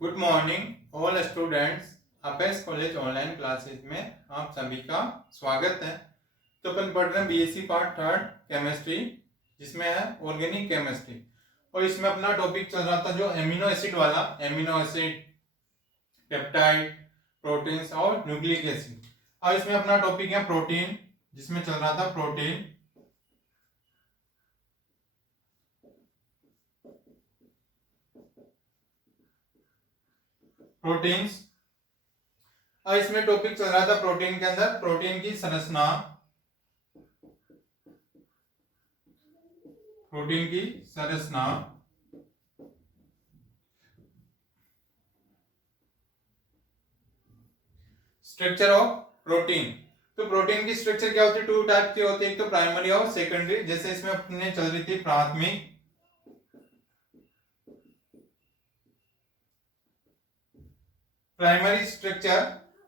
Good morning all students. Apex college online classes में आप सभी का स्वागत है। तो अपन पढ़ रहे हैं बीएससी पार्ट थर्ड केमिस्ट्री, जिसमें है ऑर्गेनिक केमिस्ट्री। और इसमें अपना टॉपिक चल रहा था जो एमिनो एसिड वाला, एमिनो एसिड, पेप्टाइड, प्रोटीन्स और न्यूक्लिक एसिड। अब इसमें अपना टॉपिक है प्रोटीन, जिसमें चल रहा था प्रोटीन। प्रोटीन्स। अब इसमें टॉपिक चल रहा था प्रोटीन के अंदर प्रोटीन की संरचना, प्रोटीन की संरचना, स्ट्रक्चर ऑफ प्रोटीन। तो प्रोटीन की स्ट्रक्चर क्या होती है? टू टाइप की होती है, एक तो प्राइमरी और सेकेंडरी। जैसे इसमें अपने चल रही थी प्राथमिक, प्राइमरी स्ट्रक्चर,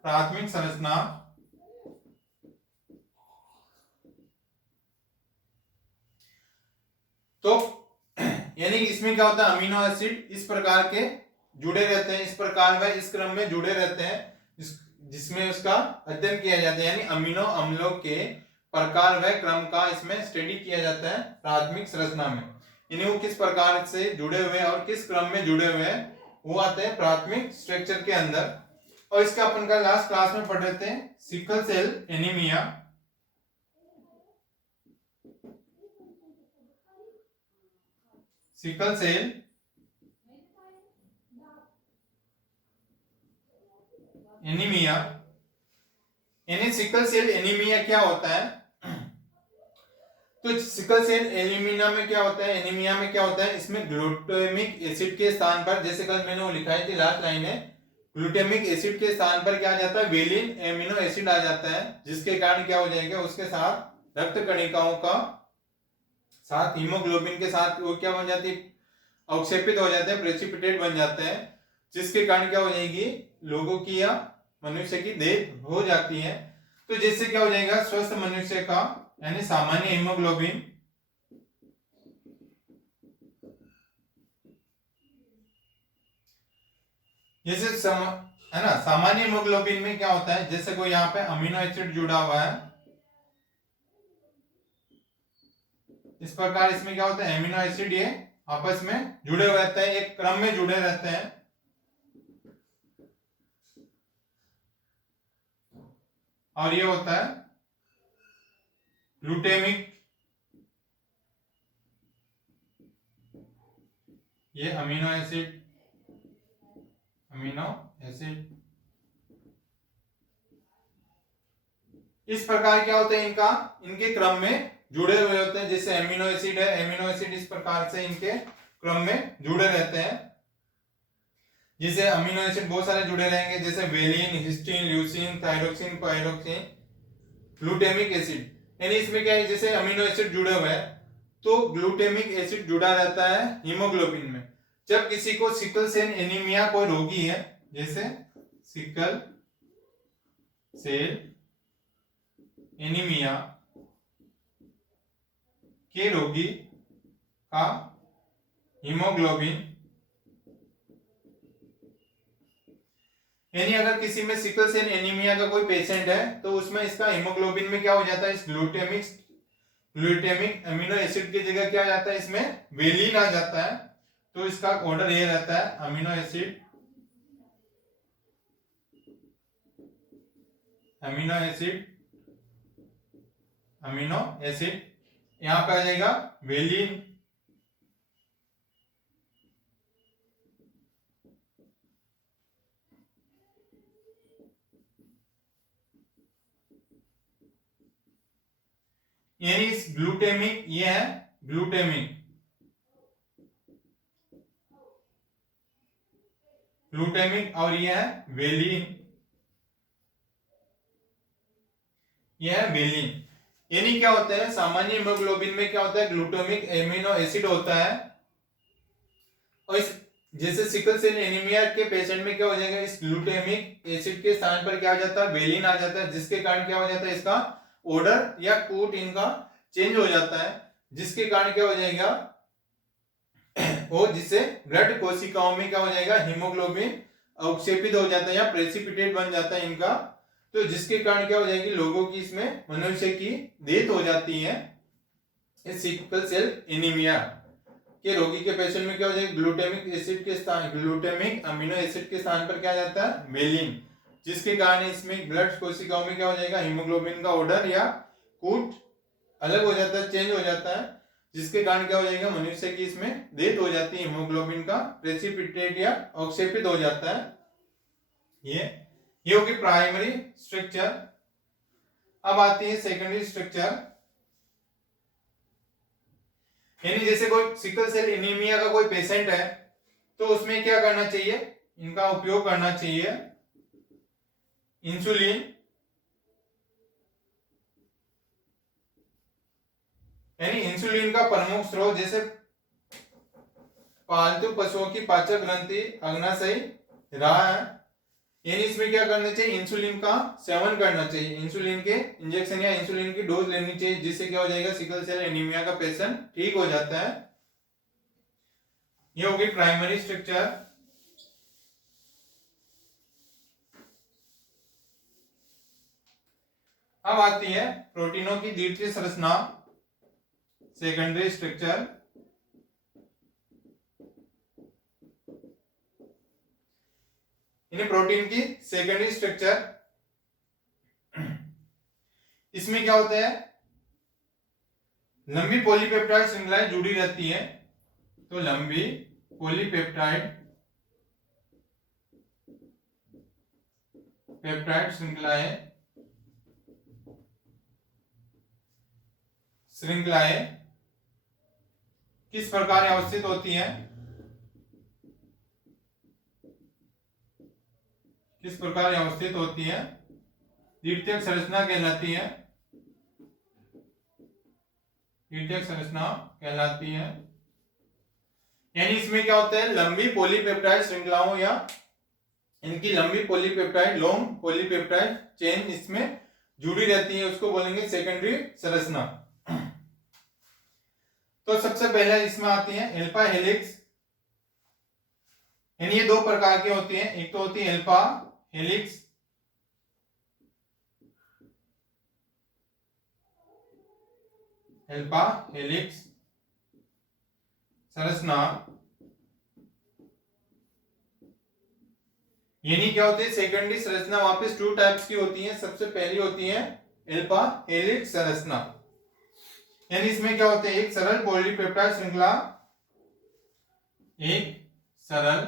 प्राथमिक संरचना। तो यानी इसमें क्या होता है, अमीनो एसिड इस प्रकार के जुड़े रहते हैं, इस प्रकार व इस क्रम में जुड़े रहते हैं जिसमें उसका अध्ययन किया जाता है। यानी अमीनो अम्लों के प्रकार व क्रम का इसमें स्टडी किया जाता है प्राथमिक संरचना में। यानी वो किस प्रकार से जुड़े हुए और किस क्रम में जुड़े हुए हैं, वो आते हैं प्राथमिक स्ट्रक्चर के अंदर। और इसका अपन का लास्ट क्लास में पढ़ रहे थे sickle cell anaemia. Sickle cell anaemia. यानी सिकल सेल एनीमिया क्या होता है? तो सिकल सेल एनीमिया में क्या होता है, एनीमिया में क्या होता है, इसमें ग्लूटामिक एसिड के स्थान पर, जैसे कल मैंने वो लिखा थी लास्ट लाइन है, ग्लूटामिक एसिड के स्थान पर क्या आ जाता है, वेलिन एमिनो एसिड आ जाता है, जिसके कारण क्या हो जाएगा, उसके साथ रक्त कणिकाओं का साथ हीमोग्लोबिन के साथ वो क्या बन जाती है, अवक्षेपित हो जाते हैं, प्रेसिपिटेट बन जाते हैं, जिसके कारण क्या हो जाएगी, लोगों की या मनुष्य की डेथ हो जाती है। तो जिससे क्या हो जाएगा, स्वस्थ मनुष्य का यानी सामान्य हीमोग्लोबिन, जैसे है ना, सामान्य हीमोग्लोबिन में क्या होता है, जैसे कोई यहाँ पे अमीनो एसिड जुड़ा हुआ है, इस प्रकार इसमें क्या होता है, एमिनो एसिड ये आपस में जुड़े हुए रहते हैं, एक क्रम में जुड़े रहते हैं। और ये होता है ग्लूटामिक, ये अमीनो एसिड, अमीनो एसिड। इस प्रकार क्या होता है, इनका इनके क्रम में जुड़े हुए होते हैं। जैसे एमिनो एसिड है, एमिनो एसिड इस प्रकार से इनके क्रम में जुड़े रहते हैं। जैसे अमीनो एसिड बहुत सारे जुड़े रहेंगे, जैसे valine, histine, leucine, thyroxine, pyroxine, glutamic acid. यानी इसमें क्या है, जैसे अमीनो एसिड जुड़े हुए हैं तो ग्लूटामिक एसिड जुड़ा रहता है हीमोग्लोबिन में। जब किसी को सिकल सेल एनीमिया कोई रोगी है, जैसे सिकल सेल एनीमिया के रोगी का हीमोग्लोबिन, यानी अगर किसी में सिकल सेल एनीमिया का कोई पेशेंट है तो उसमें इसका हीमोग्लोबिन में क्या हो जाता है, इस ग्लूटामिक अमीनो एसिड की जगह क्या आ जाता है, इसमें वेलिन आ जाता है। तो इसका ऑर्डर ये रहता है, amino acid, amino acid, amino acid, यहां पे आ जाएगा वेलिन। यानी इस ग्लूटामिक, ये है ग्लूटामिक, ग्लूटामिक, और ये है वेलिन, ये है वेलिन। यानी क्या होता है, सामान्य हीमोग्लोबिन में क्या होता है, ग्लूटामिक एमिनो एसिड होता है। और इस जैसे सिकल सेल एनीमिया के पेशेंट में क्या हो जाएगा, इस ग्लूटामिक एसिड के स्थान पर क्या हो जाता है, वेलिन आ जाता है, जिसके कारण क्या हो जाता है, इसका ऑर्डर या कोड इनका चेंज हो जाता है, जिसके कारण क्या हो जाएगा, हो, जिससे ब्लड कोशिकाओं में क्या हो जाएगा, हीमोग्लोबिन अवक्षेपित हो जाता है या प्रेसिपिटेट बन जाता है इनका, तो जिसके कारण क्या हो जाएगी, लोगों की इसमें मनुष्य की डेथ हो जाती है। इस सिकल सेल एनीमिया के रोगी के पेशेंट में क्या हो जाएगा, ग्लूटामिक अमीनो एसिड के स्थान पर क्या जाता है, वेलिन, जिसके कारण इसमें ब्लड कोशिकाओं में क्या हो जाएगा, हीमोग्लोबिन का ऑर्डर या कूट अलग हो जाता है, चेंज हो जाता है, जिसके कारण क्या हो जाएगा, मनुष्य की इसमें डेथ हो जाती है, हीमोग्लोबिन का प्रेसिपिटेट या अवक्षेपित हो जाता है। ये होगी प्राइमरी स्ट्रक्चर। अब आती है सेकेंडरी स्ट्रक्चर, यानी जैसे कोई सिकल सेल एनीमिया का कोई पेशेंट है तो उसमें क्या करना चाहिए, इनका उपयोग करना चाहिए इंसुलिन, यानी इंसुलिन का प्रमुख स्रोत जैसे पालतू पशुओं की पाचक ग्रंथि अग्नाशय रहा है, यानी इसमें क्या करना चाहिए, इंसुलिन का सेवन करना चाहिए, इंसुलिन के इंजेक्शन या इंसुलिन की डोज लेनी चाहिए, जिससे क्या हो जाएगा, सिकल सेल एनीमिया का पेशेंट ठीक हो जाता है। ये होगी प्राइमरी स्ट्रक्चर। अब आती है प्रोटीनों की द्वितीय संरचना, सेकेंडरी स्ट्रक्चर। प्रोटीन की सेकेंडरी स्ट्रक्चर, इसमें क्या होता है, लंबी पॉलीपेप्टाइड श्रृंखलाएं जुड़ी रहती है, तो लंबी पॉलीपेप्टाइड श्रृंखलाएं किस प्रकार अवस्थित होती हैं, किस प्रकार अवस्थित होती है, द्वितीयक संरचना कहलाती है, द्वितीयक संरचना कहलाती है। यानी इसमें क्या होता है, लंबी पॉलीपेप्टाइड श्रृंखलाओं या इनकी लंबी पॉलीपेप्टाइड लॉन्ग पॉलीपेप्टाइड चेन इसमें जुड़ी रहती है, उसको बोलेंगे सेकेंडरी संरचना। तो सबसे पहले इसमें आती है एल्फा हेलिक्स, यानी ये दो प्रकार की होती हैं, एक तो होती है एल्फा हेलिक्स, एल्फा हेलिक्स संरचना, यानी क्या होती है, सेकेंडरी संरचना वापस टू टाइप्स की होती है। सबसे पहली होती है एल्फा हेलिक्स संरचना, यानी इसमें क्या होते हैं, एक सरल पॉलीपेप्टाइड श्रृंखला, एक सरल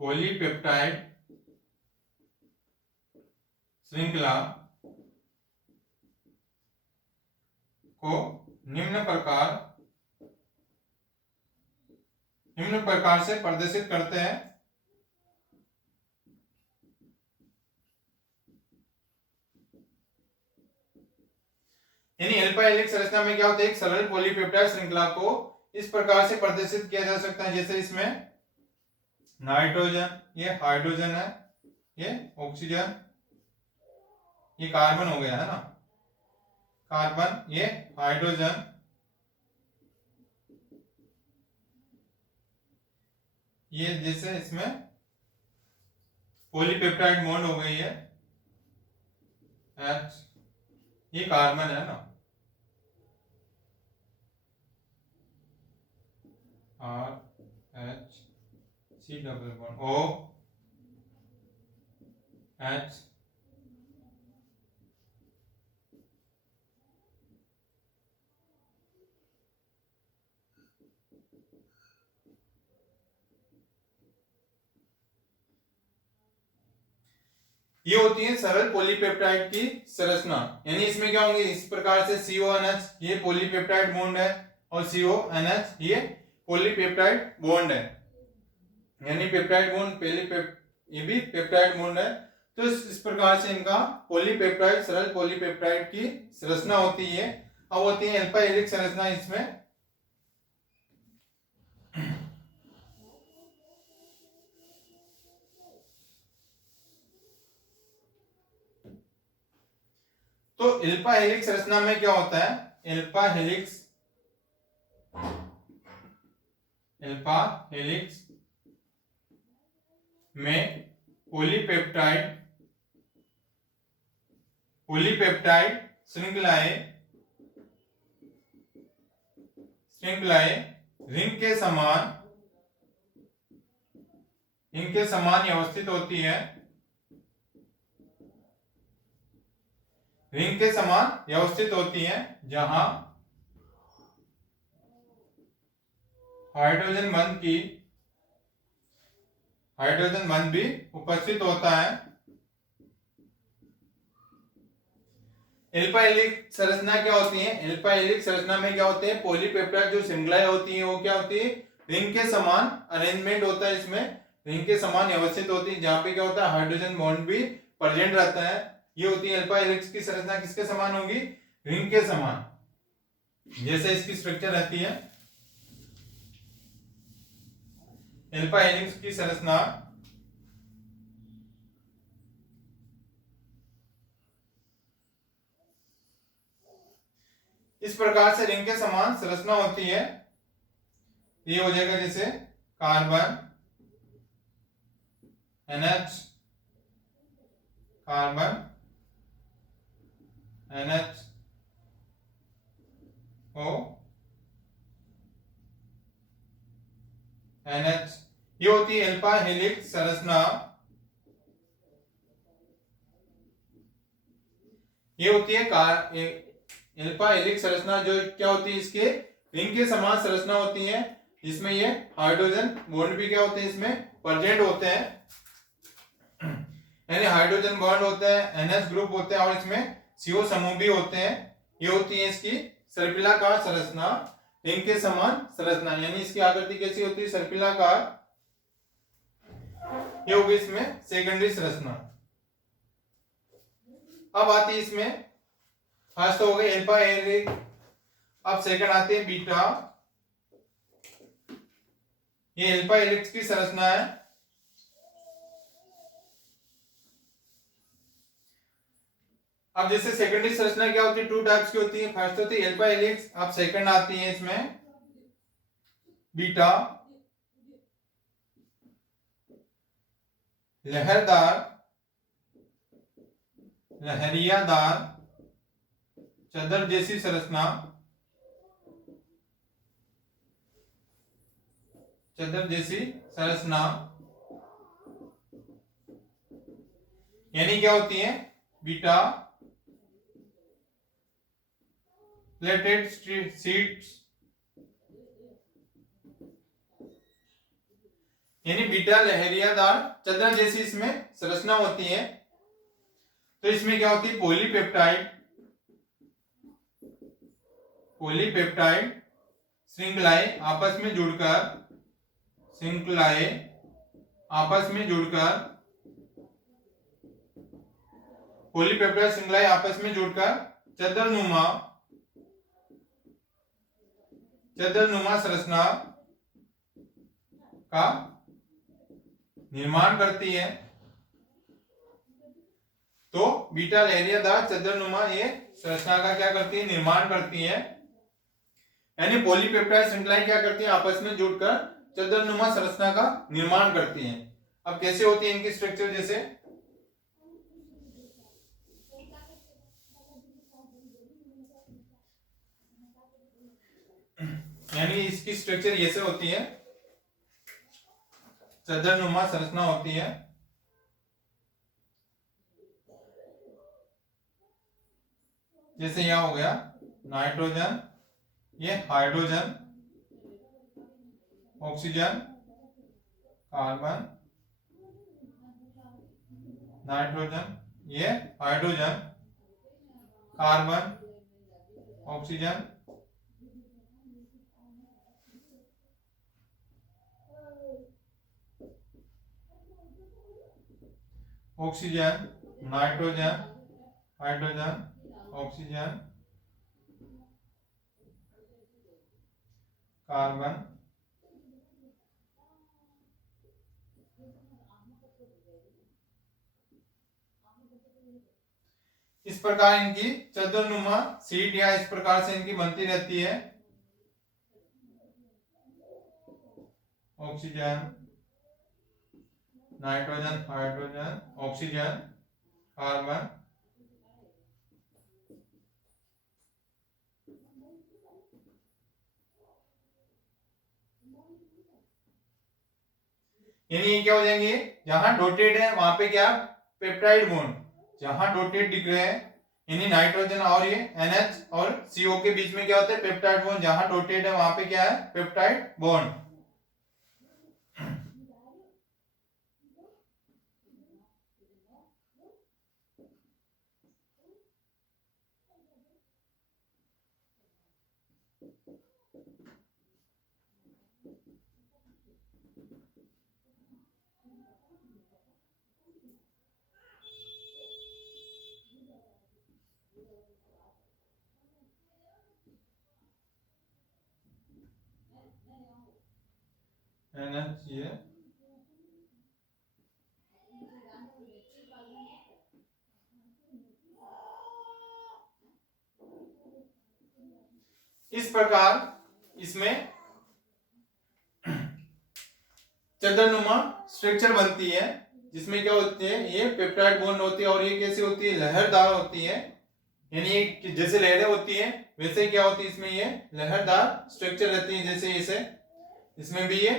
पॉलीपेप्टाइड श्रृंखला को निम्न प्रकार से प्रदर्शित करते हैं। यानी एल्फा हेलिक्स संरचना में क्या होता है, एक सरल पॉलीपेप्टाइड श्रृंखला को इस प्रकार से प्रदर्शित किया जा सकता है, जैसे इसमें नाइट्रोजन, ये हाइड्रोजन है, ये ऑक्सीजन, ये कार्बन हो गया है ना, कार्बन, ये हाइड्रोजन, ये जैसे इसमें पॉलीपेप्टाइड बॉन्ड हो गई है H, ये कार्बन है ना, RHC डबल बॉन्ड OH, ये होती है सरल पॉलीपेप्टाइड की संरचना। यानी इसमें क्या होंगे, इस प्रकार से CONH ये पॉलीपेप्टाइड बॉन्ड है और CONH ये पॉलीपेप्टाइड बॉन्ड है, यानी पेप्टाइड बॉन्ड ये भी पेप्टाइड बॉन्ड है। तो इस प्रकार से इनका पॉलीपेप्टाइड सरल पॉलीपेप्टाइड की संरचना होती है। अब होती है अल्फा हेलिक्स संरचना, इसमें तो अल्फा हेलिक्स संरचना में क्या होता है, अल्फा हेलिक्स अल्फा हेलिक्स में पॉलीपेप्टाइड श्रृंखलाएं रिंग के समान व्यवस्थित होती है। रिंग के समान व्यवस्थित होती है जहां हाइड्रोजन बंध भी उपस्थित होता है। अल्फा हेलिक्स संरचना क्या होती है? अल्फा हेलिक्स संरचना में क्या होते हैं? पॉलीपेप्टाइड जो श्रृंखलाएं होती हैं वो क्या होती है? रिंग के समान अरेंजमेंट होता है, इसमें रिंग के समान व्यवस्थित होती है जहां पे क्या होता है? हाइड्रोजन बॉन्ड भी प्रेजेंट रहता है। ये होती है अल्फा हेलिक्स की संरचना। किसके समान होगी? रिंग के समान, जैसे इसकी स्ट्रक्चर रहती है। अल्फा हेलिक्स की संरचना इस प्रकार से रिंग के समान संरचना होती है। ये हो जाएगा जैसे carbon NH, carbon NHO, NH। ये होती है अल्फा हेलिक्स संरचना। ये होती है अल्फा हेलिक्स संरचना जो क्या होती है? इसके रिंग के समान संरचना होती है जिसमें ये हाइड्रोजन बॉन्ड भी क्या होते हैं? इसमें प्रेजेंट होते हैं, यानी हाइड्रोजन बॉन्ड होते हैं, NH ग्रुप होते हैं और इसमें CO समूह भी होते हैं। ये होती है इसकी सर्पिलाकार संरचना, रिंग के समान संरचना, यानी इसकी आकृति कैसी होती है? सर्पिलाकार। ये होगी इसमें सेकेंडरी संरचना। अब आती है इसमें, फर्स्ट तो हो गई अल्फा हेलिक्स, अब सेकंड आती है बीटा। ये अल्फा हेलिक्स की संरचना है। अब जैसे सेकेंडरी संरचना क्या होती है? टू टाइप्स की होती है। फर्स्ट होती है अल्फा हेलिक्स, अब सेकंड आती है इसमें बीटा। लहरियादार चादर जैसी संरचना, यानी क्या होती है? बीटा प्लेटेड शीट्स, यानी बीटा लहरियादार चादर जैसी इसमें संरचना होती है। तो इसमें क्या होती है? पॉलीपेप्टाइड श्रृंखलाएं आपस में जुड़कर पॉलीपेप्टाइड श्रृंखलाएं आपस में जुड़कर चदरनुमा संरचना का निर्माण करती है। तो बीटा लहरियादार चदरनुमा ये संरचना का क्या करती है? निर्माण करती है। यानी पॉलीपेप्टाइड श्रृंखलाएं क्या करती हैं? आपस में जुड़कर चदरनुमा संरचना का निर्माण करती हैं। अब कैसे होती है इनकी स्ट्रक्चर? जैसे यानी इसकी स्ट्रक्चर ऐसे होती है, चदरनुमा संरचना होती है। जैसे यहां हो गया नाइट्रोजन, ये हाइड्रोजन, ऑक्सीजन, कार्बन, नाइट्रोजन, ये hydrogen, carbon, oxygen, nitrogen, hydrogen, oxygen, carbon, इस प्रकार इनकी चतुर्नुमा सीट या इस प्रकार से इनकी बनती रहती है। Oxygen, nitrogen, hydrogen, oxygen, carbon, यानी ये क्या हो जाएंगे, जहां डॉटेड है वहां पे क्या, पेप्टाइड बॉन्ड, जहां डॉटेड दिख रहे हैं यानी नाइट्रोजन और ये NH और CO के बीच में क्या होता है, पेप्टाइड बॉन्ड, जहां डॉटेड है वहां पे क्या है, पेप्टाइड बॉन्ड। NH ये इस प्रकार इसमें चंद्रनुमा स्ट्रक्चर बनती है, जिसमें क्या होती है, ये पेप्टाइड बॉन्ड होती है और ये कैसी होती है, लहरदार होती है, यानी ये जैसे लहरें होती है वैसे क्या होती है, इसमें ये लहरदार स्ट्रक्चर रहती है, जैसे ऐसे इसमें भी ये,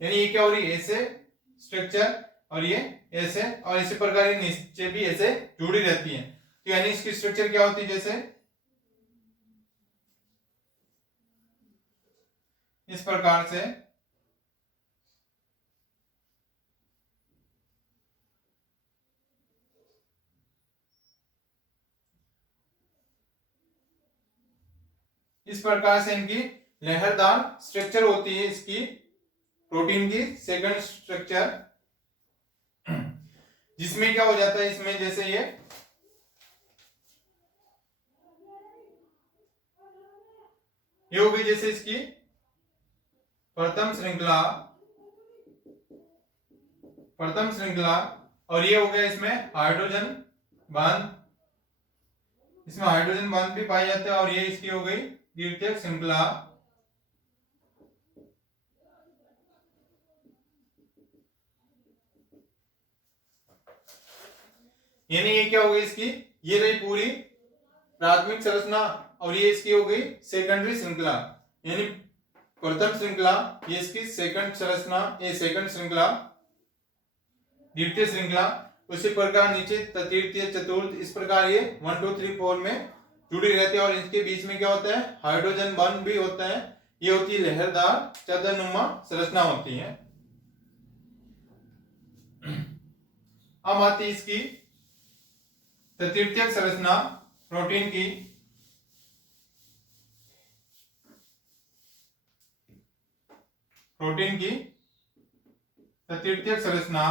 यानी ये क्या हो रही है, ऐसे स्ट्रक्चर और ये ऐसे, और इसी प्रकार ये नीचे भी ऐसे जुड़ी रहती है, तो यानी इसकी स्ट्रक्चर क्या होती है, जैसे इस प्रकार से। इस प्रकार से इनकी लहरदार स्ट्रक्चर होती है, इसकी प्रोटीन की सेकंड स्ट्रक्चर, जिसमें क्या हो जाता है, इसमें जैसे ये हो गई जैसे इसकी प्रथम श्रृंखला, और ये हो गया इसमें हाइड्रोजन बांध, इसमें हाइड्रोजन बांध भी पाए जाते हैं, और ये इसकी हो गई द्वितीयक श्रृंखला, यानी ये क्या हो गई इसकी, ये रही पूरी प्राथमिक संरचना, और ये इसकी हो गई सेकेंडरी श्रृंखला, यानी प्रथम श्रृंखला, ये इसकी सेकंड संरचना, ये सेकंड श्रृंखला, द्वितीय श्रृंखला, उसी प्रकार नीचे तृतीय चतुर्थ, इस प्रकार ये 1 2 3 4 में जुड़ी रहती है, और इसके बीच में क्या होता है, हाइड्रोजन बॉन्ड भी होता है, ये होती है लहरदार चंद्रनुमा संरचना होती है। अब आती है इसकी तृतीयक संरचना प्रोटीन की, तृतीयक संरचना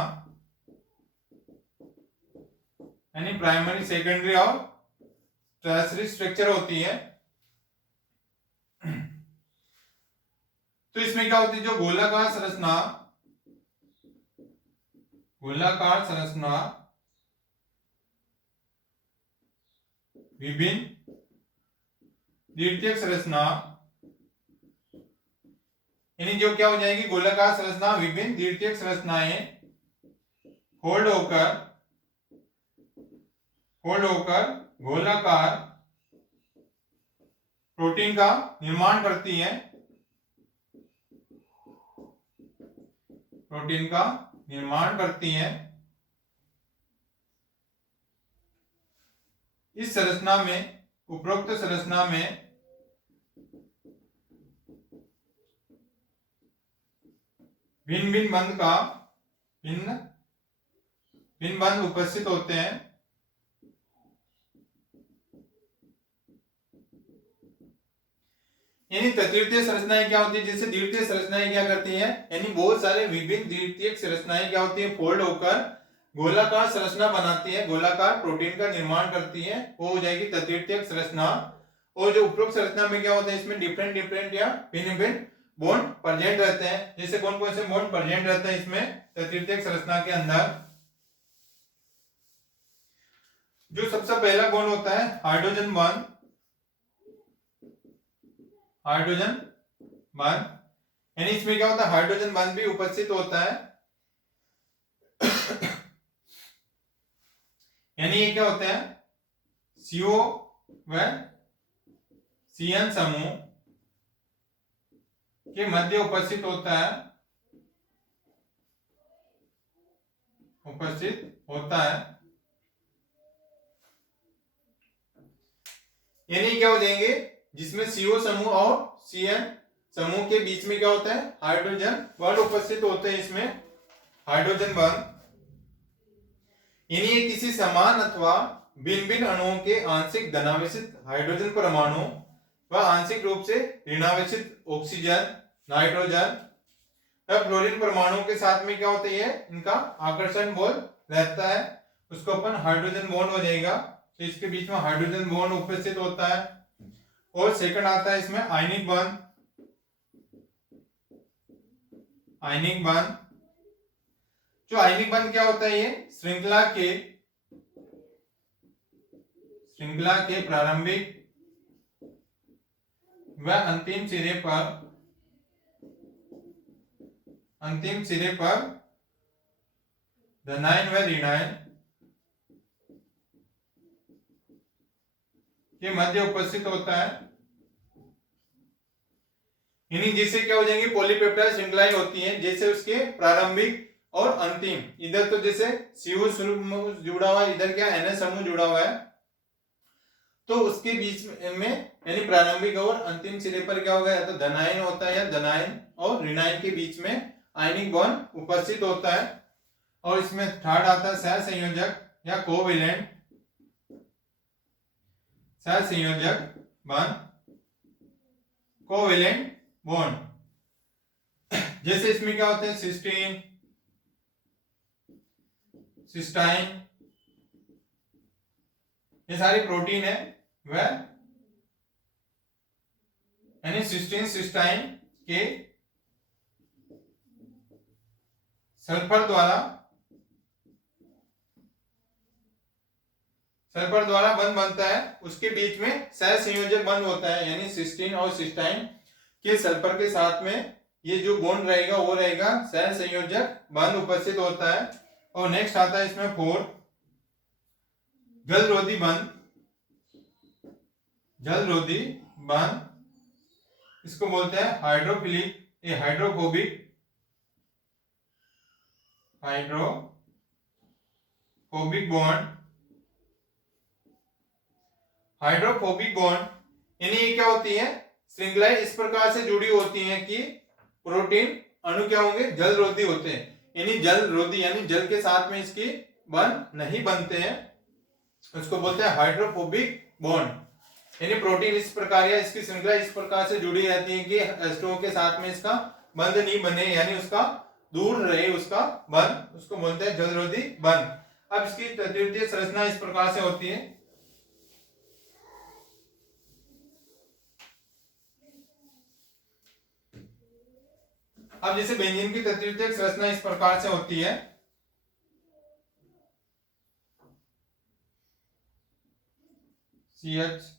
यानी प्राइमरी, सेकेंडरी और टर्शियरी स्ट्रक्चर होती है। तो इसमें क्या होती है, जो गोलाकार संरचना विभिन्न द्वितीयक संरचना, यानी जो क्या हो जाएगी, गोलाकार संरचना विभिन्न द्वितीयक संरचनाएं फोल्ड होकर गोलाकार प्रोटीन का निर्माण करती है, इस संरचना में, उपरोक्त संरचना में भिन्न बंध उपस्थित होते हैं, यानी तृतीय संरचनाएं क्या होती है, जैसे द्वितीय संरचनाएं क्या करती हैं, यानी बहुत सारे विभिन्न द्वितीयक संरचनाएं क्या होती है, फोल्ड होकर गोलाकार संरचना बनाती है, गोलाकार प्रोटीन का निर्माण करती है, वो हो जाएगी तृतीयक संरचना। और जो उपरोक्त संरचना में क्या होता है, इसमें डिफरेंट या भिन्न बॉन्ड प्रेजेंट रहते हैं, जैसे कौन कौन से बॉन्ड प्रेजेंट रहते हैं इसमें तृतीयक संरचना के अंदर। जो सबसे पहला बॉन्ड होता है हाइड्रोजन बॉन्ड, यानी इसमें क्या होता है, हाइड्रोजन बंध भी उपस्थित होता है। यानी ये क्या होते हैं, CO व CN समूह के मध्य उपस्थित होता है, यानी क्या हो जाएंगे, जिसमें CO समूह और CN समूह के बीच में क्या होता है, हाइड्रोजन बॉन्ड उपस्थित होते हैं। इसमें हाइड्रोजन बॉन्ड यानी ये किसी समान अथवा भिन्न भिन्न अणुओं के आंशिक धनावेशित हाइड्रोजन परमाणु व आंशिक रूप से ऋणावेशित ऑक्सीजन, नाइट्रोजन व फ्लोरीन परमाणुओं के साथ में क्या होता है, इनका आकर्षण बल रहता है, उसको अपन हाइड्रोजन बॉन्ड हो जाएगा। तो इसके बीच में हाइड्रोजन बॉन्ड उपस्थित होता है। और सेकंड आता है इसमें आयनिक बंध। आयनिक बंध, जो आयनिक बंध क्या होता है, ये श्रृंखला के प्रारंभिक व अंतिम सिरे पर धनायन व ऋणायन के मध्य उपस्थित होता है। यानी जैसे क्या हो जाएंगे, पॉलीपेप्टाइड श्रृंखलाएं होती हैं, जैसे उसके प्रारंभिक और अंतिम, इधर तो जैसे CO समूह जुड़ा हुआ है, इधर क्या NH समूह जुड़ा हुआ है, तो उसके बीच में यानी प्रारंभिक और अंतिम सिरे पर क्या होगा, या तो धनायन होता है या धनायन और ऋणायन के बीच में आयनिक बॉन्ड उपस्थित होता है। और इसमें थर्ड आता है सहसंयोजक या कोवेलेंट बॉन्ड, कोवेलेंट बॉन्ड। जैसे इसमें क्या होते हैं, सिस्टाइन, ये सारी प्रोटीन है वह, यानी सिस्टाइन के सल्फर द्वारा बंध बनता है, उसके बीच में सहसंयोजक बंध होता है। यानी सिस्टीन और सिस्टाइन के सल्फर के साथ में ये जो बॉन्ड रहेगा वो रहेगा सहसंयोजक बंध उपस्थित होता है। और नेक्स्ट आता है इसमें फोर्थ, जलरोधी बंध, इसको बोलते हैं हाइड्रोफिलिक, ये हाइड्रोफोबिक बॉन्ड। हाइड्रोफोबिक बॉन्ड यानी ये क्या होती है, श्रृंखलाएं इस प्रकार से जुड़ी होती हैं कि प्रोटीन अणु क्या होंगे, जलरोधी होते हैं। यानी जलरोधी यानी जल के साथ में इसकी बंध नहीं बनते हैं, उसको बोलते हैं हाइड्रोफोबिक बॉन्ड। यानी प्रोटीन इस प्रकार या इसकी श्रृंखला इस प्रकार से जुड़ी रहती है कि H2O के साथ में इसका बंध नहीं बने, यानी उसका दूर रहे उसका बंध, उसको बोलते हैं जलरोधी बंध। अब इसकी तृतीय संरचना इस प्रकार से होती है। अब जैसे बेंजीन की तृतीयक संरचना इस प्रकार से होती है, CH3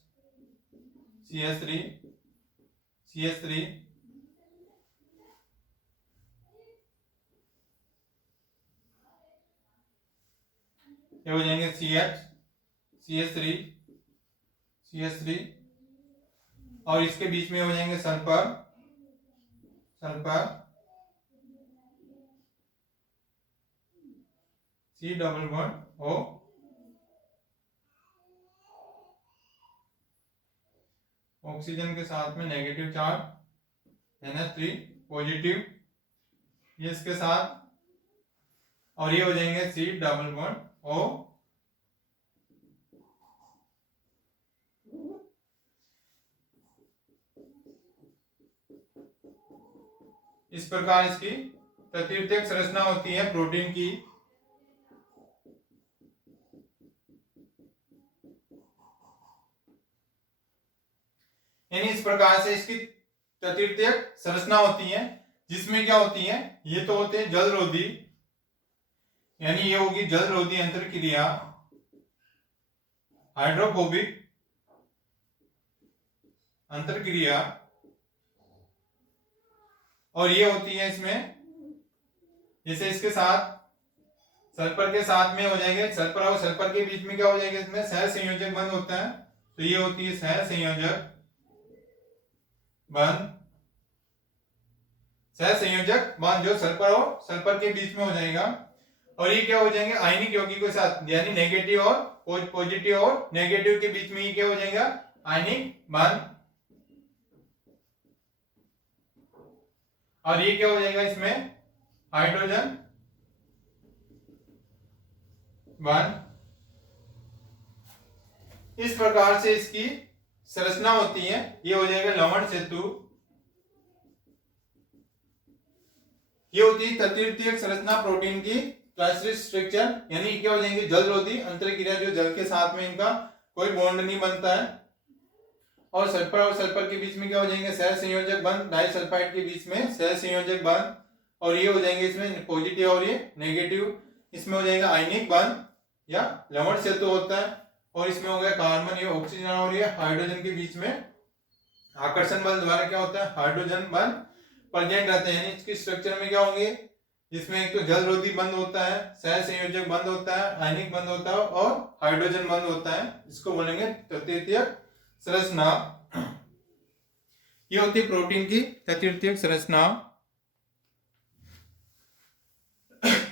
ये हो जाएंगे CH3 और इसके बीच में हो जाएंगे sulphur C double bond O, oxygen के साथ में नेगेटिव चार्ज NH3 पॉजिटिव, ये इसके साथ, और ये हो जाएंगे C डबल बॉन्ड O। इस प्रकार इसकी तृतीयक संरचना होती है प्रोटीन की। यानी इस प्रकार से इसकी तृतीयक संरचना होती है, जिसमें क्या होती है, ये तो होते हैं जलरोधी, यानी ये होगी जलरोधी अंतरक्रिया, हाइड्रोफोबिक अंतरक्रिया, और ये होती है इसमें, जैसे इसके साथ सल्फर के साथ में हो जाएंगे, सल्फर और सल्फर के बीच में क्या हो जाएगा, इसमें सह संयोजक बंध होता है, तो ये होती है सह संयोजक बंध। सह संयोजक बंध जो सल्फर और सल्फर के बीच में हो जाएगा, और ये क्या हो जाएंगे आयनिक यौगिकों के साथ, यानी नेगेटिव और पॉजिटिव और नेगेटिव के बीच में ये क्या हो जाएगा आयनिक बंध। और ये क्या हो जाएगा इसमें हाइड्रोजन बंध। इस प्रकार से इसकी संरचना होती है, ये हो जाएगा लवण सेतु। ये होती है तृतीयक संरचना प्रोटीन की क्लासिक स्ट्रक्चर, यानी क्या हो जाएंगे जलरोधी अंतरक्रिया, जो जल के साथ में इनका कोई बॉन्ड नहीं बनता है। और सल्फर के बीच में क्या हो जाएंगे सह संयोजक बंध, डाइसल्फाइड के बीच में सह संयोजक बंध, और ये हो जाएंगे इसमें पॉजिटिव और ये नेगेटिव, इसमें हो जाएगा आयनिक बंध या लवण सेतु होता है। और इसमें हो गया कार्बन, ये ऑक्सीजन और ये हाइड्रोजन के बीच में आकर्षण बल द्वारा क्या होता है हाइड्रोजन बंध प्रेजेंट रहते हैं। यानी इसकी स्ट्रक्चर में क्या होंगे, जिसमें एक तो जलरोधी बंध होता है, सह संयोजक बंध होता है, आयनिक बंध होता है और हाइड्रोजन बंध होता है, इसको बोलेंगे तृतीयक संरचना। ये होती है प्रोटीन की तृतीयक संरचना।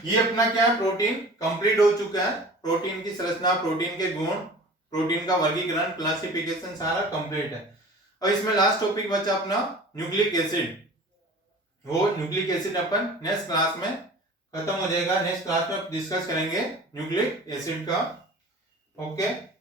ये अपना क्या है प्रोटीन कंप्लीट हो चुका है, प्रोटीन की संरचना, प्रोटीन के गुण, प्रोटीन का वर्गीकरण, क्लासिफिकेशन सारा कंप्लीट है। और इसमें लास्ट टॉपिक बचा अपना न्यूक्लिक एसिड। वो न्यूक्लिक एसिड अपन नेक्स्ट क्लास में खत्म हो जाएगा, नेक्स्ट क्लास में डिस्कस करेंगे न्यूक्लिक एसिड का। ओके।